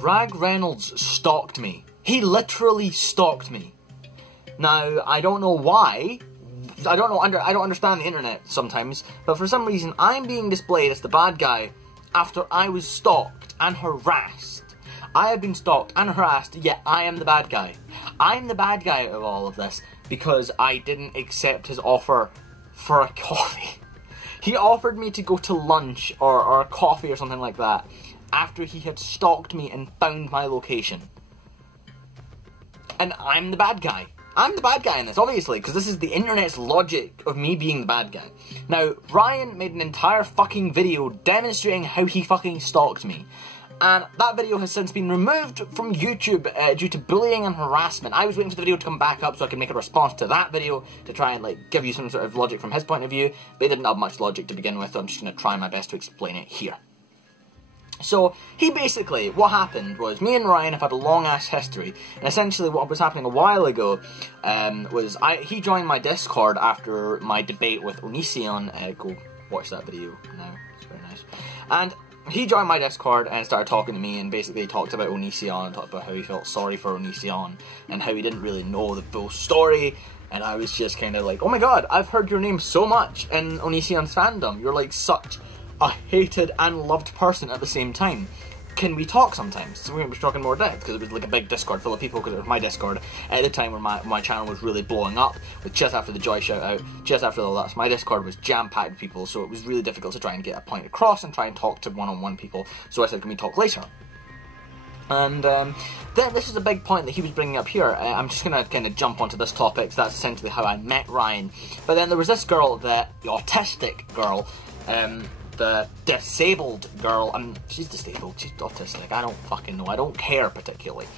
Ragreynolds stalked me. He literally stalked me. Now, I don't know why. I don't understand the internet sometimes, but for some reason I'm being displayed as the bad guy after I was stalked and harassed. I have been stalked and harassed, yet I am the bad guy. I'm the bad guy out of all of this because I didn't accept his offer for a coffee. He offered me to go to lunch or a coffee or something like that after he had stalked me and found my location. And I'm the bad guy. I'm the bad guy in this, obviously, because this is the internet's logic of me being the bad guy. Now, Ryan made an entire fucking video demonstrating how he fucking stalked me. And that video has since been removed from YouTube due to bullying and harassment. I was waiting for the video to come back up so I could make a response to that video to try and, like, give you some sort of logic from his point of view. But it didn't have much logic to begin with, so I'm just going to try my best to explain it here. So, he basically, what happened was, me and Ryan have had a long-ass history, and essentially what was happening a while ago was, he joined my Discord after my debate with Onison. Go watch that video now, it's very nice. And he joined my Discord and started talking to me and basically talked about Onison and talked about how he felt sorry for Onison and how he didn't really know the full story. And I was just kind of like, oh my god, I've heard your name so much in Onison's fandom. You're like such a hated and loved person at the same time. Can we talk sometimes? So we were talking more depth because it was like a big Discord full of people because it was my Discord at the time where my channel was really blowing up with just after the Joy shout out, just after all that. So my Discord was jam-packed with people, so it was really difficult to try and get a point across and try and talk to one-on-one people. So I said, can we talk later? And then this is a big point that he was bringing up here. I'm just going to kind of jump onto this topic, so that's essentially how I met Ryan. But then there was this girl, the autistic girl, the disabled girl, and she's disabled, she's autistic, I don't fucking know, I don't care particularly.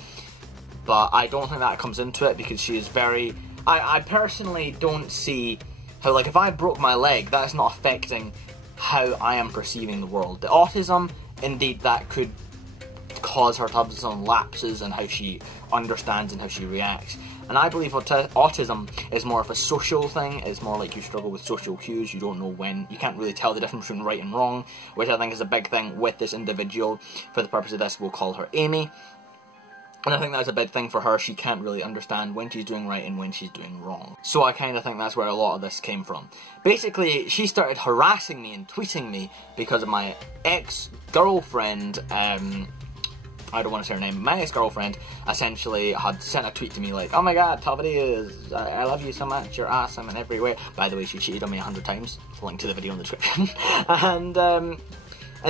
But I don't think that comes into it because she is very, I personally don't see how, like, if I broke my leg, that's not affecting how I am perceiving the world. The autism, indeed, that could cause her to have some lapses in how she understands and how she reacts. And I believe autism is more of a social thing. It's more like you struggle with social cues. You don't know when. You can't really tell the difference between right and wrong, which I think is a big thing with this individual. For the purpose of this, we'll call her Amy. And I think that's a big thing for her. She can't really understand when she's doing right and when she's doing wrong. So I kind of think that's where a lot of this came from. Basically, she started harassing me and tweeting me because of my ex-girlfriend, I don't want to say her name. My ex-girlfriend essentially had sent a tweet to me like, oh my god, top videos, I love you so much, you're awesome in every way. By the way, she cheated on me 100 times. It's a link to the video in the description. And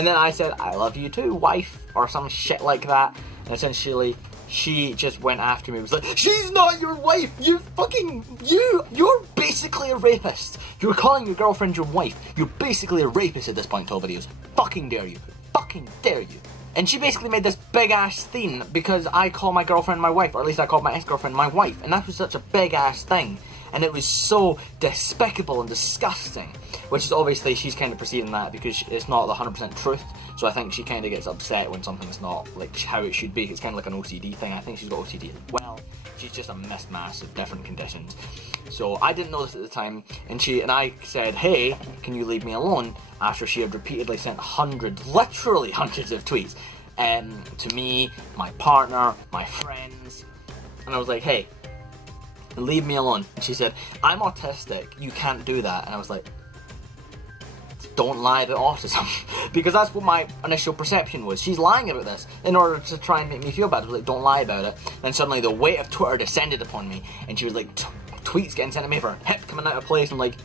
then I said, I love you too, wife, or some shit like that. And essentially, she just went after me. It was like, she's not your wife, you're basically a rapist. You're calling your girlfriend your wife. You're basically a rapist at this point in all videos. Fucking dare you. Fucking dare you. And she basically made this big-ass thing because I call my girlfriend my wife, or at least I called my ex-girlfriend my wife, and that was such a big-ass thing. And it was so despicable and disgusting, which is obviously she's kind of perceiving that because it's not the 100% truth, so I think she kind of gets upset when something's not like how it should be. It's kind of like an OCD thing. I think she's got OCD as well. She's just a mismatch of different conditions. So I didn't know this at the time, and I said, hey, can you leave me alone? After she had repeatedly sent hundreds, literally hundreds of tweets to me, my partner, my friends, and I was like, hey, leave me alone. And she said, I'm autistic, you can't do that. And I was like, don't lie about autism. Because that's what my initial perception was. She's lying about this in order to try and make me feel bad. I was like, don't lie about it. Then suddenly the weight of Twitter descended upon me, and she was like, tweets getting sent to me for her hip coming out of place. I'm like,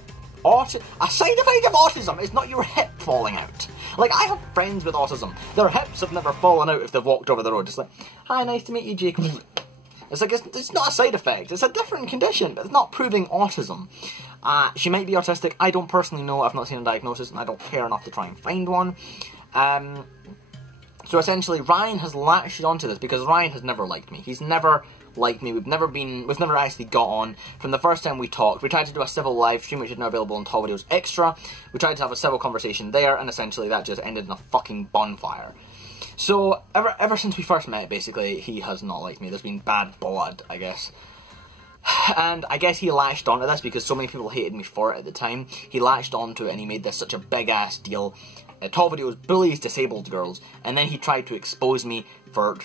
a side effect of autism is not your hip falling out. Like, I have friends with autism. Their hips have never fallen out if they've walked over the road. Just like, hi, nice to meet you, Jake. It's like, it's not a side effect. It's a different condition, but it's not proving autism. She might be autistic. I don't personally know. I've not seen a diagnosis, and I don't care enough to try and find one. So essentially, Ryan has latched onto this because Ryan has never liked me. He's never liked me. We've never actually got on. From the first time we talked, we tried to do a civil live stream, which is now available on Tall Videos Extra. We tried to have a civil conversation there, and essentially that just ended in a fucking bonfire. So, ever since we first met, basically, he has not liked me. There's been bad blood, I guess. And I guess he latched onto this because so many people hated me for it at the time. He latched onto it and he made this such a big-ass deal. Tall Videos bullies disabled girls, and then he tried to expose me for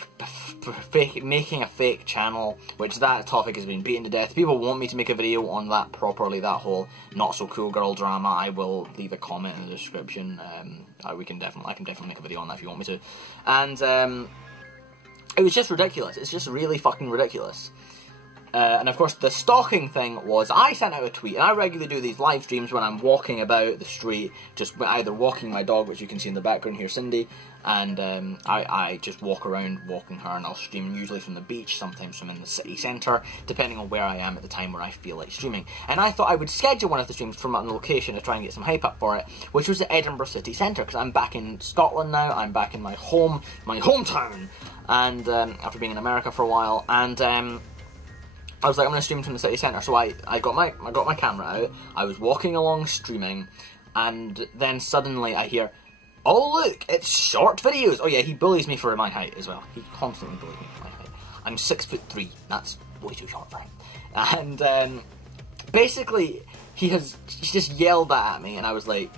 making a fake channel, which that topic has been beaten to death. People want me to make a video on that properly, that whole not so cool girl drama. I will leave a comment in the description. I can definitely make a video on that if you want me to. And it was just ridiculous. It's just really fucking ridiculous. And of course, the stalking thing was, I sent out a tweet, and I regularly do these live streams when I'm walking about the street, just either walking my dog, which you can see in the background here, Cindy, and I just walk around walking her, and I'll stream usually from the beach, sometimes from in the city centre, depending on where I am at the time where I feel like streaming. And I thought I would schedule one of the streams from a location to try and get some hype up for it, which was the Edinburgh city centre, because I'm back in Scotland now, I'm back in my hometown, and after being in America for a while, and I was like, I'm going to stream from the city centre, so I got my camera out, I was walking along streaming, and then suddenly I hear, oh look, it's short videos. Oh yeah, he bullies me for my height as well. He constantly bullies me for my height. I'm 6'3", that's way too short for him. And basically, he just yelled that at me, and I was like,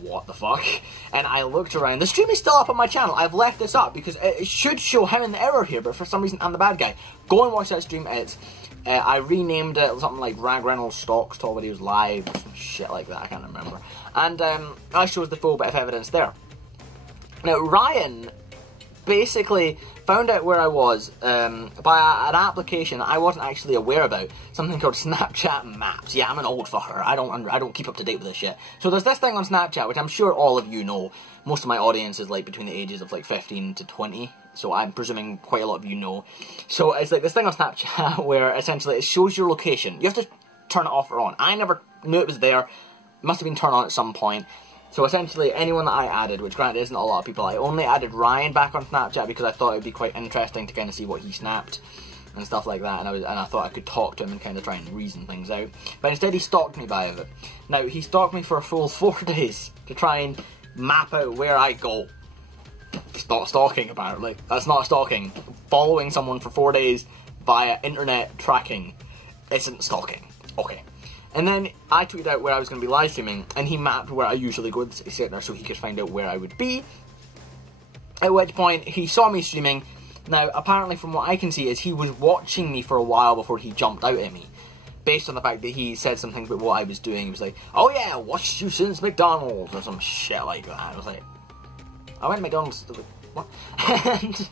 what the fuck? And I looked around. The stream is still up on my channel. I've left this up because it should show him in the error here, but for some reason I'm the bad guy. Go and watch that stream. It's I renamed it something like Ragreynolds Stalks Tall Videos Live or some shit like that. I can't remember. And I shows the full bit of evidence there. Now Ryan basically found out where I was by an application I wasn't actually aware about, something called Snapchat Maps. Yeah, I'm an old fucker. I don't keep up to date with this shit. So there's this thing on Snapchat, which I'm sure all of you know. Most of my audience is like between the ages of like 15 to 20, so I'm presuming quite a lot of you know. So it's like this thing on Snapchat where essentially it shows your location. You have to turn it off or on. I never knew it was there. It must have been turned on at some point. So essentially, anyone that I added, which granted isn't a lot of people, I only added Ryan back on Snapchat because I thought it would be quite interesting to kind of see what he snapped and stuff like that, and I thought I could talk to him and kind of try and reason things out. But instead he stalked me by it. Now, he stalked me for a full 4 days to try and map out where I go. It's not stalking, apparently. That's not stalking. Following someone for 4 days via internet tracking isn't stalking. Okay. And then I tweeted out where I was going to be live streaming, and he mapped where I usually go to the city centre so he could find out where I would be. At which point, he saw me streaming. Now, apparently from what I can see is he was watching me for a while before he jumped out at me. Based on the fact that he said something about what I was doing. He was like, oh yeah, watched you since McDonald's, or some shit like that. I was like, I went to McDonald's, what? And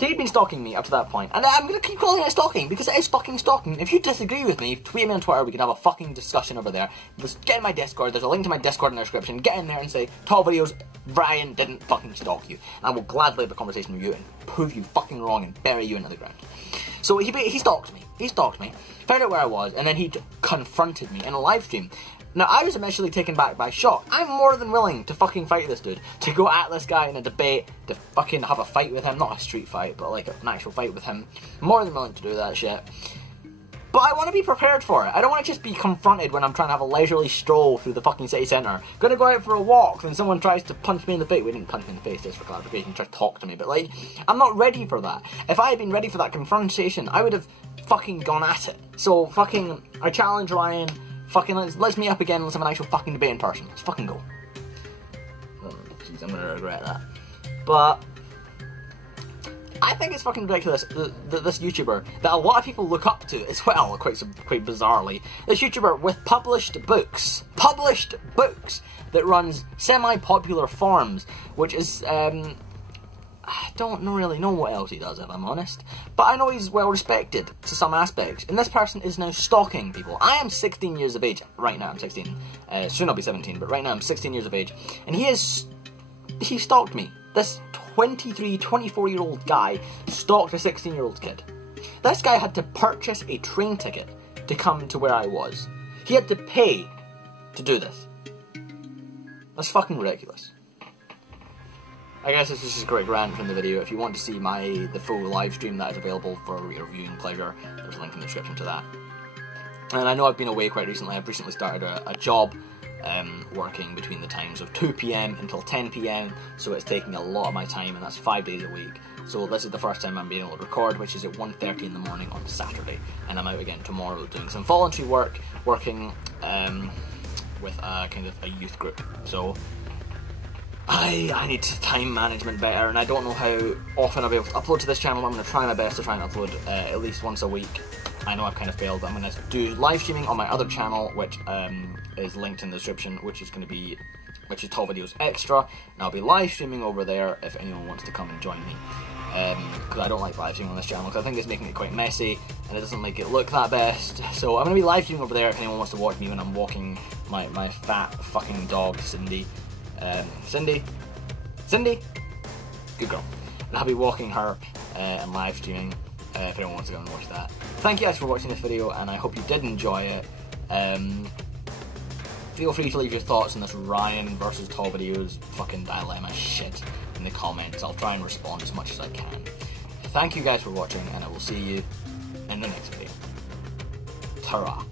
he'd been stalking me up to that point. And I'm going to keep calling it stalking, because it is fucking stalking. If you disagree with me, tweet me on Twitter, we can have a fucking discussion over there. Just get in my Discord, there's a link to my Discord in the description. Get in there and say, Tall Videos, Brian didn't fucking stalk you. And I will gladly have a conversation with you and prove you fucking wrong and bury you into the ground. So he stalked me. He stalked me, found out where I was, and then he confronted me in a live stream. Now, I was initially taken back by shock. I'm more than willing to fucking fight this dude. To go at this guy in a debate, to fucking have a fight with him. Not a street fight, but like an actual fight with him. More than willing to do that shit. But I want to be prepared for it. I don't want to just be confronted when I'm trying to have a leisurely stroll through the fucking city centre. Gonna go out for a walk, then someone tries to punch me in the face. We didn't punch me in the face, just for clarification, try to talk to me. But like, I'm not ready for that. If I had been ready for that confrontation, I would have fucking gone at it. So fucking, I challenge Ryan. Fucking, let's meet up again, let's have an actual fucking debate in person. Let's fucking go. Oh, jeez, I'm gonna regret that. But I think it's fucking ridiculous that this YouTuber, that a lot of people look up to as well, quite bizarrely, this YouTuber with published books that runs semi-popular forums, which is, I don't really know what else he does, if I'm honest. But I know he's well respected to some aspects. And this person is now stalking people. I am 16 years of age. Right now I'm 16. Soon I'll be 17, but right now I'm 16 years of age. And he stalked me. This 23, 24-year-old guy stalked a 16-year-old kid. This guy had to purchase a train ticket to come to where I was. He had to pay to do this. That's fucking ridiculous. I guess this is just a quick rant from the video. If you want to see the full live stream that is available for your viewing pleasure, there's a link in the description to that. And I know I've been away quite recently. I've recently started a job working between the times of 2 PM until 10 PM, so it's taking a lot of my time, and that's 5 days a week. So this is the first time I'm being able to record, which is at 1:30 in the morning on Saturday, and I'm out again tomorrow doing some voluntary work, working with a kind of a youth group. So I need time management better, and I don't know how often I'll be able to upload to this channel. I'm going to try my best to try and upload at least once a week. I know I've kind of failed, but I'm going to do live streaming on my other channel, which is linked in the description, which is Tall Videos Extra, and I'll be live streaming over there if anyone wants to come and join me. Because I don't like live streaming on this channel, because I think it's making it quite messy, and it doesn't make it look that best. So I'm going to be live streaming over there if anyone wants to watch me when I'm walking my fat fucking dog, Cindy. Cindy, good girl. And I'll be walking her and live streaming if anyone wants to go and watch that. Thank you guys for watching this video, and I hope you did enjoy it. Feel free to leave your thoughts on this Ryan versus Tall Videos fucking dilemma shit in the comments. I'll try and respond as much as I can. Thank you guys for watching, and I will see you in the next video. Ta-ra.